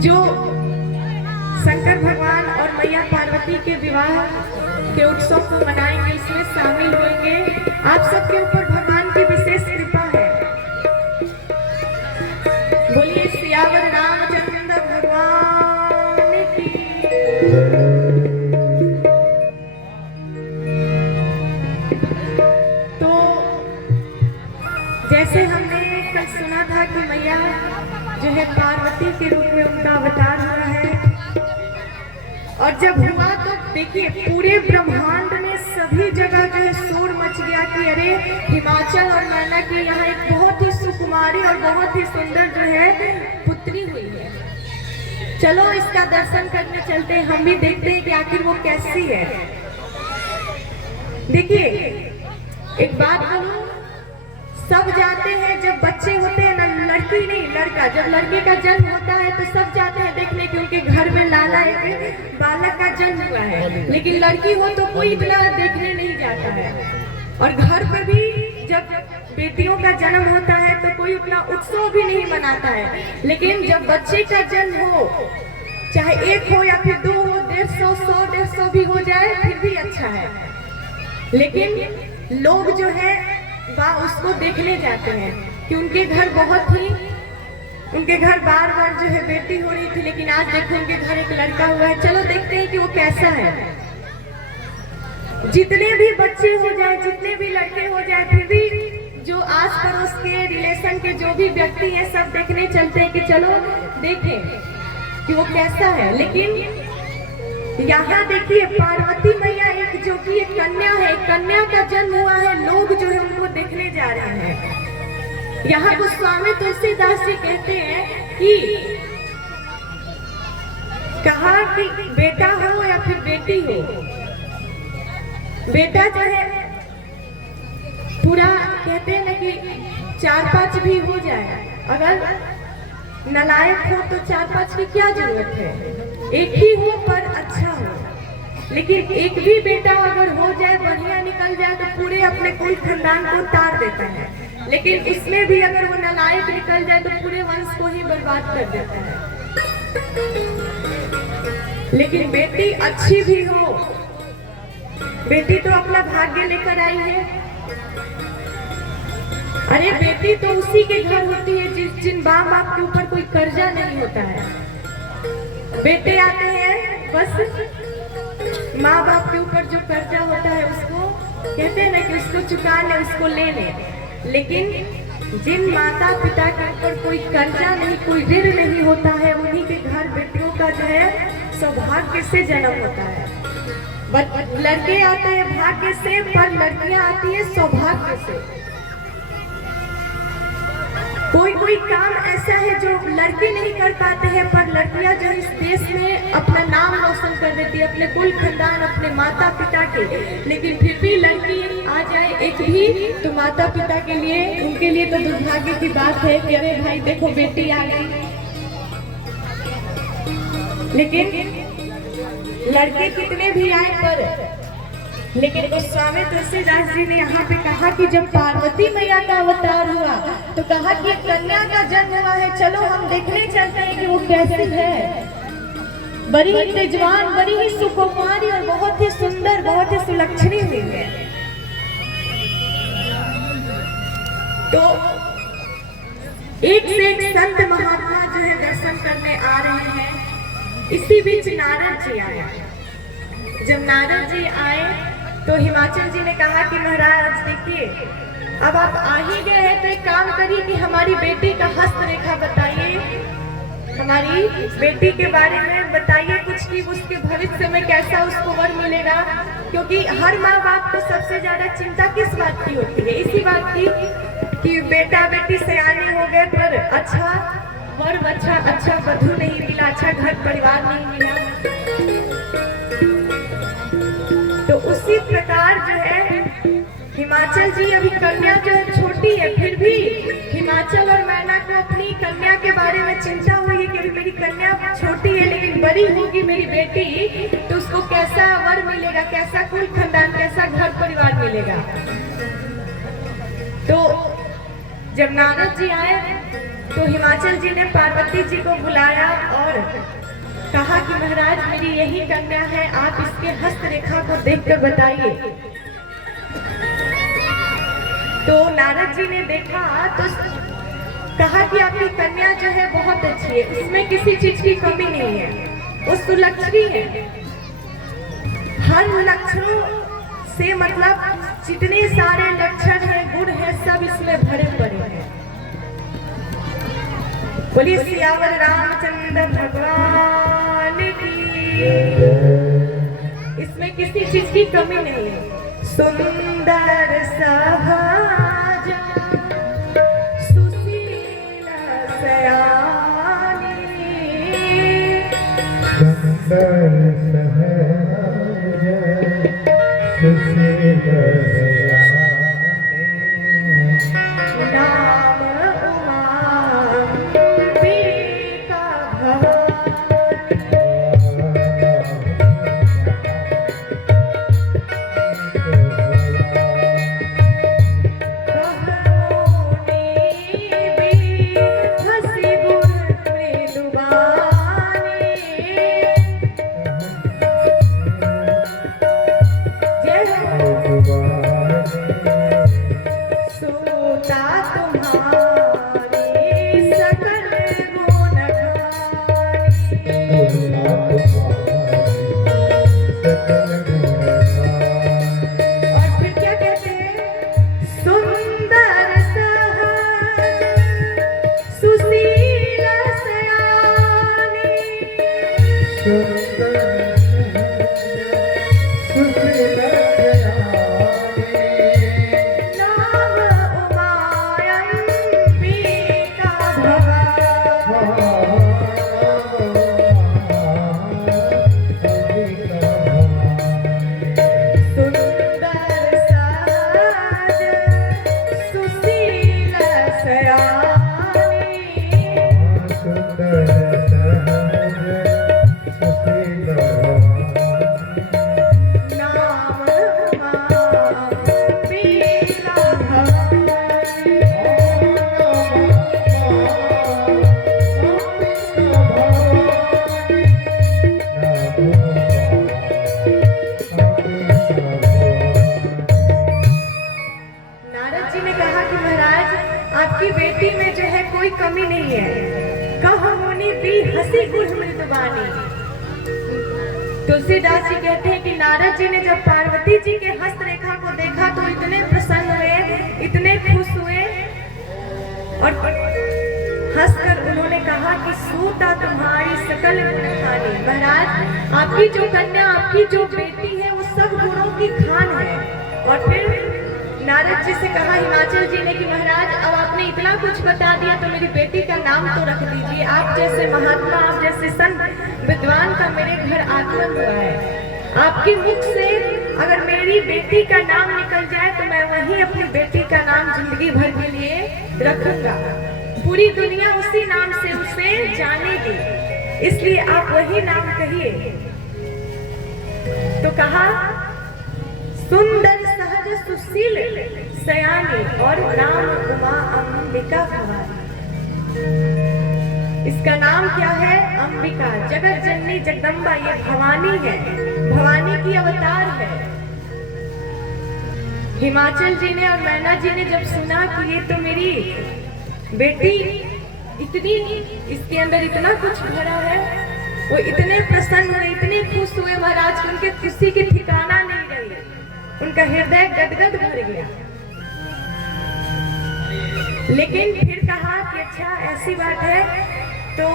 जो शंकर भगवान और मैया पार्वती के विवाह के उत्सव को मनाएंगे, इसमें शामिल होंगे। आप सबके ऊपर भगवान की विशेष कृपा है। बोलिए सियावर रामचंद्र भगवान की। तो जैसे हमने कल सुना था कि मैया जो है पार्वती के रूप में उनका अवतार हुआ है, और जब हुआ तो देखिए पूरे ब्रह्मांड में सभी जगह जो है शोर मच गया कि अरे हिमाचल और मैना के यहाँ एक बहुत ही सुकुमारी और बहुत ही सुंदर जो है पुत्री हुई है। चलो इसका दर्शन करने चलते हैं, हम भी देखते हैं कि आखिर वो कैसी है। देखिए एक बात कहूँ, सब जाते हैं जब बच्चे होते हैं ना, लड़की नहीं लड़का, जब लड़के का जन्म होता है तो सब जाते हैं देखने कि उनके घर में लाला एक बालक का जन्म हुआ है, लेकिन लड़की हो तो कोई इतना देखने नहीं जाता है। और घर पर भी जब बेटियों का जन्म होता है तो कोई उतना उत्सव भी नहीं मनाता है, लेकिन जब बच्चे का जन्म हो, चाहे एक हो या फिर 2 हो, 150, 100, 150 भी हो जाए फिर भी अच्छा है। लेकिन लोग जो है वह उसको देखने जाते हैं कि उनके घर बार बार जो है बेटी हो रही थी, लेकिन आज देखो उनके घर एक लड़का हुआ है। चलो देखते हैं कि वो कैसा है। जितने भी बच्चे हो जाए, जितने भी लड़के हो जाए, फिर भी जो आस पड़ोस के रिलेशन के जो भी व्यक्ति हैं सब देखने चलते हैं कि चलो देखें कि वो कैसा है। लेकिन यहाँ देखिए पार्वती मैया एक जो कि एक कन्या है, कन्या का जन्म हुआ है, लोग जो है उनको देखने जा रहे हैं। यहाँ गोस्वामी तुलसीदास जी कहते हैं कि कहा कि बेटा हो या फिर बेटी हो, बेटा जो है पूरा कहते हैं ना कि 4-5 भी हो जाए, अगर नालायक हो तो 4-5 की क्या जरूरत है, एक ही हो पर अच्छा हो। लेकिन एक भी बेटा अगर हो जाए, बढ़िया निकल जाए तो पूरे अपने कुल खानदान को तार देता है, लेकिन इसमें भी अगर वो नालायक निकल जाए तो पूरे वंश को ही बर्बाद कर देता है। लेकिन बेटी अच्छी भी हो, बेटी तो अपना भाग्य लेकर आई है। अरे बेटी तो उसी के घर होती है जिन माँ बाप के ऊपर कोई कर्जा नहीं होता है। बेटे आते हैं बस माँ बाप के ऊपर जो कर्जा होता है उसको कहते हैं ना कि उसको चुका ले, उसको ले ले। लेकिन जिन माता पिता के ऊपर कोई कर्जा नहीं, कोई ऋण नहीं होता है, उन्हीं के घर बेटियों का जो है सौभाग्य से जन्म होता है। लड़के आते हैं भाग्य से, पर लड़कियां आती है सौभाग्य से। कोई काम ऐसा है जो लड़के नहीं कर पाते हैं, पर लड़कियां जो इस देश में अपना नाम रोशन कर देती है, अपने कुल खानदान, अपने माता पिता के। लेकिन फिर भी लड़की आ जाए एक भी तो माता पिता के लिए, उनके लिए तो दुर्भाग्य की बात है कि अरे भाई देखो बेटी आ गई। लेकिन लड़के कितने भी आए पर, लेकिन गोस्वामी तुलसीदास जी ने यहाँ पे कहा कि जब पार्वती मैया का अवतार हुआ तो कहा कि कन्या का जन्म हुआ है, चलो हम देखने चलते हैं कि वो कैसी है। बड़ी ही तेजवान, बड़ी ही सुकुमारी और बहुत ही सुंदर, बहुत ही सुलक्षणी हुई है। तो एक से एक संत महात्मा जो है दर्शन करने आ रहे हैं। इसी बीच नारद जी आए। जब नारद जी आए तो हिमाचल जी ने कहा कि महाराज देखिए अब आप आ ही गए हैं तो एक काम करिए कि हमारी बेटी का हस्तरेखा बताइए, हमारी बेटी के बारे में बताइए कुछ कि उसके भविष्य में कैसा उसको वर मिलेगा। क्योंकि हर माँ बाप को सबसे ज्यादा चिंता किस बात की होती है, इसी बात की कि बेटा बेटी सयाने हो गए पर अच्छा वर, अच्छा वधू नहीं मिला, अच्छा घर परिवार नहीं मिला। तो उसी प्रकार जो है हिमाचल जी, अभी कन्या जो है छोटी है, फिर भी हिमाचल और मैना को अपनी कन्या के बारे में चिंता हुई है कि अभी मेरी कन्या छोटी है, लेकिन बड़ी होगी मेरी बेटी तो उसको कैसा वर मिलेगा, कैसा कुल खानदान, कैसा घर परिवार मिलेगा। तो जब नारद जी आए तो हिमाचल जी ने पार्वती जी को बुलाया और कहा कि महाराज मेरी यही कन्या है, आप इसके हस्तरेखा को देखकर बताइए। तो नारद जी ने देखा तो कहा कि आपकी कन्या जो है बहुत अच्छी है, इसमें किसी चीज की कमी नहीं है, वो सुलक्षणी है। हर लक्षणों से मतलब जितने सारे लक्षण है, गुण है, सब इसमें भरे पड़े हैं। बोलिए सियावर रामचंद्र भगवान की। इसमें किसी चीज की कमी नहीं है। सुंदर सहज सुशील सयानी, सुंदर सहज सुशील नाम उमांबिका भवानी। आपकी बेटी में जो है कोई कमी नहीं है। कहो मुनि भी हंसी गुण मृदुबानी। तुलसीदास जी कहते हैं कि नारद जी ने जब पार्वती जी के हस्तरेखा को देखा तो इतने प्रसन्न हुए, इतने खुश हुए और हंसकर उन्होंने कहा कि सूता तुम्हारी सकल गुण खानी। महाराज आपकी जो कन्या, आपकी जो बेटी है वो सब गुणों की खान है। और फिर नारद जी से कहा हिमाचल जी ने कि महाराज अब आपने इतना कुछ बता दिया तो मेरी बेटी का नाम तो रख दीजिए। आप जैसे महात्मा, आप जैसे संत विद्वान का मेरे घर आगमन हुआ है। आपके मुख से अगर मेरी बेटी का नाम निकल जाए तो मैं वही अपनी बेटी का नाम जिंदगी भर के लिए रखूंगा। पूरी दुनिया उसी नाम से उसे जानेगी, इसलिए आप वही नाम कहिए। तो कहा सुंदर सहज सुशील सयानी और नाम उमा अंबिका भवानी। इसका नाम क्या है? अंबिका, जगत जननी जगदम्बा। ये भवानी है, भवानी की अवतार है। हिमाचल जी ने और मैना जी ने जब सुना कि ये तो मेरी बेटी इतनी, इसके अंदर इतना कुछ भरा है, वो इतने प्रसन्न हुए, इतने खुश हुए महाराज, उनके किसी की ठिकाना नहीं रही, उनका हृदय गदगद भर गया। लेकिन फिर कहा कि अच्छा ऐसी बात है तो